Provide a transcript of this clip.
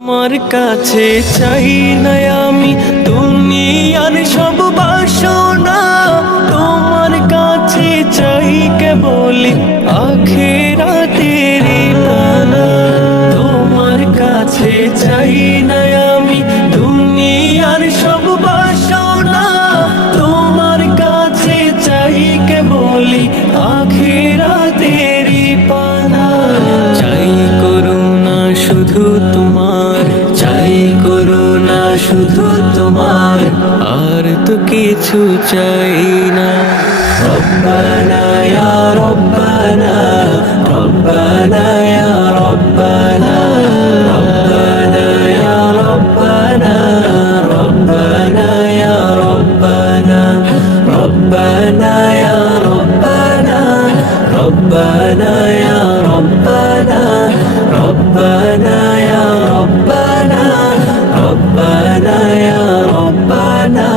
তোমার কাছে চাই না আমি দুনিয়ার সব বাসনা, তোমার কাছে চাই কেবল আখিরাতের পানা। তোমার কাছে চাই না আমি দুনিয়ার সব বাসনা, তোমার কাছে চাই কেবল আখিরাতের পানা। চাই করুণা শুধু তোমার, চাই করুণা শুধু তোমার, আর তো কিছু চাই না। রব্বানা ইয়া রব্বানা, রব্বানা ইয়া রব্বানা, রব্বানা ইয়া রব্বানা, রব্বানা ইয়া রব্বানা, রব্বানা ইয়া রব্বানা, রব্বানা ইয়া রব্বানা, রব্বানা ইয়া রব্বানা, রব্বানা ইয়া রব্বানা।